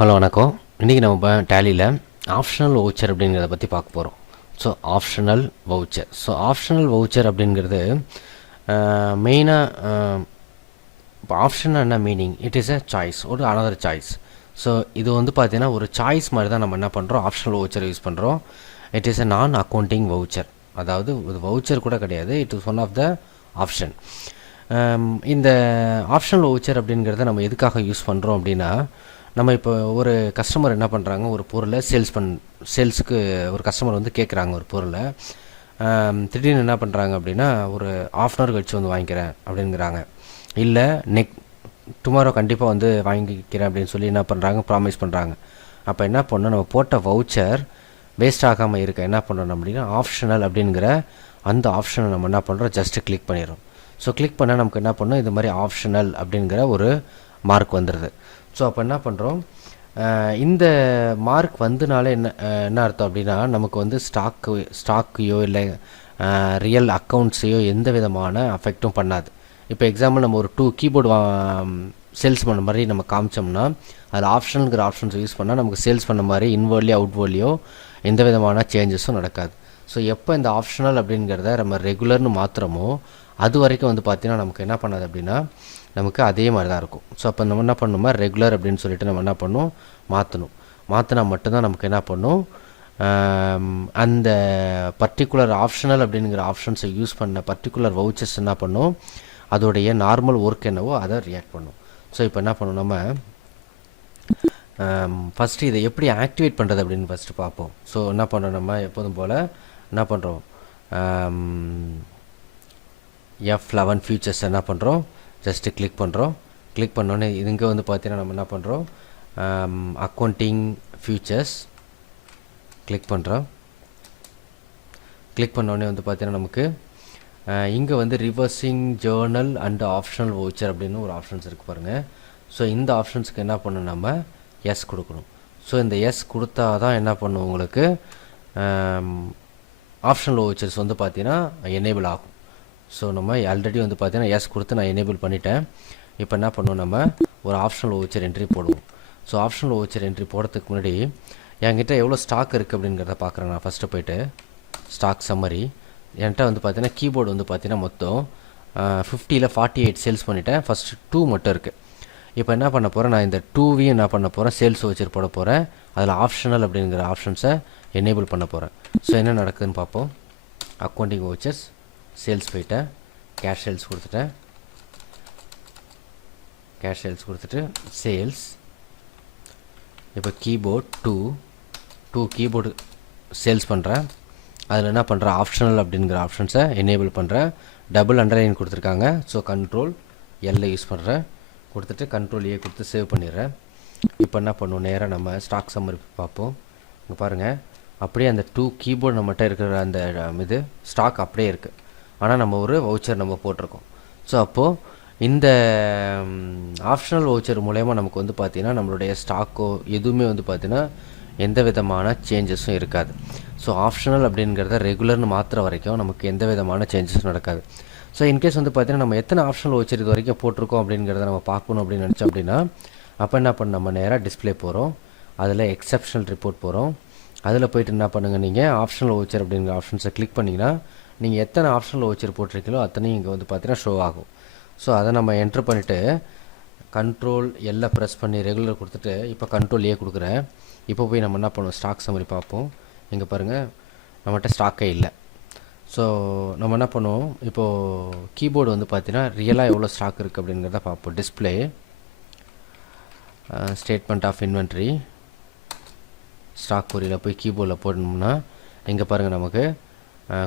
Hello வணக்கம். இன்றைக்கி நம்ம டேலியில் ஆப்ஷனல் வவுச்சர் அப்படிங்கிறத பற்றி பார்க்க போகிறோம். ஸோ ஆப்ஷனல் வவுச்சர் அப்படிங்கிறது மெயினாக இப்போ ஆப்ஷன் என்ன meaning? It is a choice, ஒரு அனதர் சாய்ஸ். ஸோ இது வந்து பார்த்தீங்கன்னா ஒரு சாய்ஸ் மாதிரி தான் நம்ம என்ன பண்ணுறோம், ஆப்ஷனல் வவுச்சர் யூஸ் பண்ணுறோம். It is a non accounting voucher, அதாவது இது வவுச்சர் கூட கிடையாது, it is one of the option. இந்த ஆப்ஷனல் வவுச்சர் அப்படிங்கிறத நம்ம எதுக்காக யூஸ் பண்ணுறோம் அப்படின்னா, நம்ம இப்போ ஒரு கஸ்டமர் என்ன பண்ணுறாங்க, ஒரு பொருளை சேல்ஸுக்கு ஒரு கஸ்டமர் வந்து கேட்குறாங்க ஒரு பொருளை. திடீர்னு என்ன பண்ணுறாங்க அப்படின்னா, ஒரு ½ hour கழிச்சு வந்து வாங்கிக்கிறேன் அப்படிங்கிறாங்க. இல்லை டுமாரோ கண்டிப்பாக வந்து வாங்கிக்கிறேன் அப்படின்னு சொல்லி என்ன பண்ணுறாங்க, ப்ராமிஸ் பண்ணுறாங்க. அப்போ என்ன பண்ணோம், நம்ம போட்ட வவுச்சர் வேஸ்ட் ஆகாமல் இருக்க என்ன பண்ணுறோம் அப்படின்னா, ஆப்ஷனல் அப்படிங்கிற அந்த ஆப்ஷனை நம்ம என்ன பண்ணுறோம், ஜஸ்ட்டு கிளிக் பண்ணிடுறோம். ஸோ கிளிக் பண்ணால் நமக்கு என்ன பண்ணோம், இது மாதிரி ஆப்ஷனல் அப்படிங்கிற ஒரு மார்க் வந்துடுது. ஸோ அப்போ என்ன பண்ணுறோம், இந்த மார்க் வந்துனால என்ன அர்த்தம் அப்படின்னா, நமக்கு வந்து ஸ்டாக்கையோ இல்லை ரியல் அக்கௌண்ட்ஸையோ எந்த விதமான அஃபெக்டும் பண்ணாது. இப்போ எக்ஸாம்பிள் நம்ம ஒரு 2 கீபோர்டு சேல்ஸ் பண்ண மாதிரி நம்ம காமிச்சோம்னா, அதில் ஆப்ஷனுங்கிற ஆப்ஷன்ஸ் யூஸ் பண்ணால் நமக்கு சேல்ஸ் பண்ண மாதிரி இன்வேர்ட்லியோ அவுட்வேர்ட்லியோ எந்த விதமான சேஞ்சஸும் நடக்காது. ஸோ எப்போ இந்த ஆப்ஷனல் அப்படிங்கிறத நம்ம ரெகுலர்னு மாத்திரமோ அது வரைக்கும் வந்து பார்த்திங்கன்னா நமக்கு என்ன பண்ணாது அப்படின்னா, நமக்கு அதே மாதிரி தான் இருக்கும். ஸோ அப்போ நம்ம என்ன பண்ணணுமா, ரெகுலர் அப்படின்னு சொல்லிட்டு நம்ம என்ன பண்ணணும், மாற்றினா மட்டும்தான் நமக்கு என்ன பண்ணும், அந்த பர்டிகுலர் ஆப்ஷனல் அப்படிங்கிற ஆப்ஷன்ஸை யூஸ் பண்ண பர்டிகுலர் வவுச்சர்ஸ் என்ன பண்ணும், அதோடைய நார்மல் ஒர்க் என்னவோ அதை ரியாக்ட் பண்ணும். ஸோ இப்போ என்ன பண்ணணும், நம்ம ஃபஸ்ட்டு இதை எப்படி ஆக்டிவேட் பண்ணுறது அப்படின்னு ஃபஸ்ட்டு பார்ப்போம். ஸோ என்ன பண்ணுறோம், நம்ம எப்போதும் போல் என்ன பண்ணுறோம், F11 ஃபியூச்சர்ஸ் என்ன பண்ணுறோம், ஜஸ்ட்டு கிளிக் பண்ணுறோம். கிளிக் பண்ணோன்னே இங்கே வந்து பார்த்தீங்கன்னா நம்ம என்ன பண்ணுறோம், அக்கௌண்டிங் ஃபியூச்சர்ஸ் கிளிக் பண்ணுறோம். கிளிக் பண்ணோடனே வந்து பார்த்தீங்கன்னா நமக்கு இங்கே வந்து reversing Journal and optional voucher அப்படின்னு ஒரு ஆப்ஷன்ஸ் இருக்குது பாருங்கள். ஸோ இந்த ஆப்ஷன்ஸுக்கு என்ன பண்ணணும், நம்ம எஸ் கொடுக்கணும். ஸோ இந்த எஸ் கொடுத்தா தான் என்ன பண்ணும், உங்களுக்கு ஆப்ஷனல் வவுச்சர்ஸ் வந்து பார்த்தீங்கன்னா எனேபிள் ஆகும். ஸோ நம்ம ஆல்ரெடி வந்து பார்த்தீங்கன்னா எஸ் கொடுத்து நான் எனேபிள் பண்ணிட்டேன். இப்போ என்ன பண்ணுவோம், நம்ம ஒரு ஆப்ஷனல் வவுச்சர் என்ட்ரி போடுவோம். ஸோ ஆப்ஷனல் வவுச்சர் என்ட்ரி போடுறதுக்கு முன்னாடி என்கிட்ட எவ்வளோ ஸ்டாக் இருக்குது அப்படிங்கிறத பார்க்குறேன். நான் ஃபஸ்ட்டு போய்ட்டு ஸ்டாக் சம்மரி, என்கிட்ட வந்து பார்த்தீங்கன்னா கீபோர்டு வந்து பார்த்தீங்கன்னா மொத்தம் 50ல் 48 சேல்ஸ் பண்ணிட்டேன். ஃபஸ்ட்டு 2 மட்டும் இருக்குது. இப்போ என்ன பண்ண போகிறேன், நான் இந்த 2வையும் என்ன பண்ண போகிறேன், சேல்ஸ் வவுச்சர் போட போகிறேன். அதில் ஆப்ஷனல் அப்படிங்கிற ஆப்ஷன்ஸை எனேபிள் பண்ண போகிறேன். ஸோ என்ன நடக்குதுன்னு பார்ப்போம். அக்கௌண்டிங் வவுச்சர்ஸ் சேல்ஸ் போயிட்டேன், கேஷ் சேல்ஸ் கொடுத்துட்டு சேல்ஸ். இப்போ கீபோர்ட் 2 கீபோர்டு சேல்ஸ் பண்ணுறேன். அதில் என்ன பண்ணுறேன், ஆப்ஷனல் அப்படிங்கிற ஆப்ஷன்ஸை எனேபிள் பண்ணுறேன். டபுள் அண்டர்லைன் கொடுத்துருக்காங்க. ஸோ கண்ட்ரோல் எல்லை யூஸ் பண்ணுறேன், கொடுத்துட்டு கண்ட்ரோல் ஏ கொடுத்து சேவ் பண்ணிடுறேன். இப்போ என்ன பண்ணுவோம், நேராக நம்ம ஸ்டாக் சம்மரி பார்ப்போம். இங்கே பாருங்கள், அப்படியே அந்த 2 கீபோர்டு நம்மகிட்ட இருக்கிற அந்த இது ஸ்டாக் அப்படியே இருக்குது. ஆனால் நம்ம ஒரு வவுச்சர் நம்ம போட்டிருக்கோம். ஸோ அப்போது இந்த ஆப்ஷனல் வவுச்சர் மூலயமா நமக்கு வந்து பார்த்திங்கன்னா நம்மளுடைய ஸ்டாக்கோ எதுவுமே வந்து பார்த்திங்கன்னா எந்த விதமான சேஞ்சஸும் இருக்காது. ஸோ ஆப்ஷனல் அப்படிங்கிறத ரெகுலர்னு மாற்றுற வரைக்கும் நமக்கு எந்த விதமான சேஞ்சஸும் நடக்காது. ஸோ இன்கேஸ் வந்து பார்த்திங்கன்னா நம்ம எத்தனை ஆப்ஷனல் வவுச்சர் இது வரைக்கும் போட்டிருக்கோம் அப்படிங்கிறத நம்ம பார்க்கணும் அப்படின்னு நினச்சோம் அப்படின்னா, அப்போ என்ன பண்ண, நம்ம நேராக டிஸ்பிளே போகிறோம். அதில் எக்ஸப்ஷனல் ரிப்போர்ட் போகிறோம். அதில் போய்ட்டு என்ன பண்ணுங்கள், நீங்கள் ஆப்ஷனல் வவுச்சர் அப்படிங்கிற ஆப்ஷன்ஸை கிளிக் பண்ணிங்கன்னா நீங்கள் எத்தனை ஆப்ஷனல் வவுச்சர் போட்டிருக்கீங்களோ அத்தனையும் இங்கே வந்து பார்த்தீங்கன்னா ஷோ ஆகும். ஸோ அதை நம்ம என்ட்ரு பண்ணிவிட்டு கண்ட்ரோல் எல்லை ப்ரெஸ் பண்ணி ரெகுலர் கொடுத்துட்டு இப்போ கண்ட்ரோல் ஏ கொடுக்குறேன். இப்போ போய் நம்ம என்ன பண்ணுவோம், ஸ்டாக் சம்மரி பார்ப்போம். இங்கே பாருங்கள், நம்மகிட்ட ஸ்டாக்கே இல்லை. ஸோ நம்ம என்ன பண்ணுவோம், இப்போது கீபோர்டு வந்து பார்த்தீங்கன்னா ரியலாக எவ்வளோ ஸ்டாக் இருக்குது அப்படிங்கிறத பார்ப்போம். Display statement of inventory stock கொரியில் போய் கீபோர்டில் போடணும்னா இங்கே பாருங்கள், நமக்கு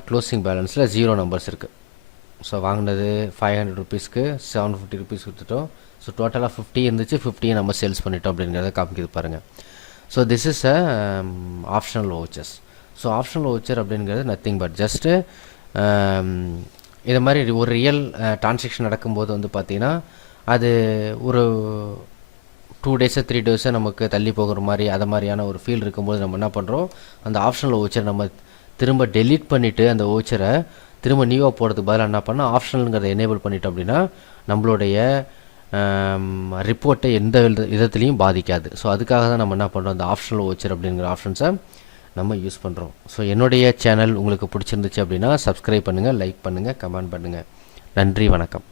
க்ளோசிங் பேலன்ஸில் 0 நம்பர்ஸ் இருக்குது. ஸோ வாங்கினது 500 ருபீஸ்க்கு 750 ருபீஸ் கொடுத்துட்டோம். ஸோ டோட்டலாக 50 இருந்துச்சு, 50 நம்ம சேல்ஸ் பண்ணிட்டோம் அப்படிங்கிறத காமிக்கிது பாருங்கள். So this is a optional vouchers. So optional voucher அப்படிங்கிறது நத்திங் பட் ஜஸ்ட்டு இது மாதிரி ஒரு ரியல் ட்ரான்சாக்ஷன் நடக்கும்போது வந்து பார்த்திங்கன்னா அது ஒரு 2 days 3 days நமக்கு தள்ளி போகிற மாதிரி அது மாதிரியான ஒரு ஃபீல் இருக்கும்போது நம்ம என்ன பண்ணுறோம், அந்த ஆப்ஷனல் வவுச்சர் நம்ம திரும்ப டெலீட் பண்ணிவிட்டு அந்த வவுச்சரை திரும்ப நியூவாக போடுறதுக்கு பதிலாக என்ன பண்ணால் ஆப்ஷனலுங்கிறத எனேபிள் பண்ணிட்டோம் அப்படின்னா நம்மளுடைய ரிப்போர்ட்டை எந்த விதத்துலேயும் பாதிக்காது. ஸோ அதுக்காக தான் நம்ம என்ன பண்ணுறோம், அந்த ஆப்ஷனல் வவுச்சர் அப்படிங்கிற ஆப்ஷன்ஸை நம்ம யூஸ் பண்ணுறோம். ஸோ என்னுடைய சேனல் உங்களுக்கு பிடிச்சிருந்துச்சு அப்படின்னா சப்ஸ்கிரைப் பண்ணுங்கள், லைக் பண்ணுங்கள், கமெண்ட் பண்ணுங்கள். நன்றி, வணக்கம்.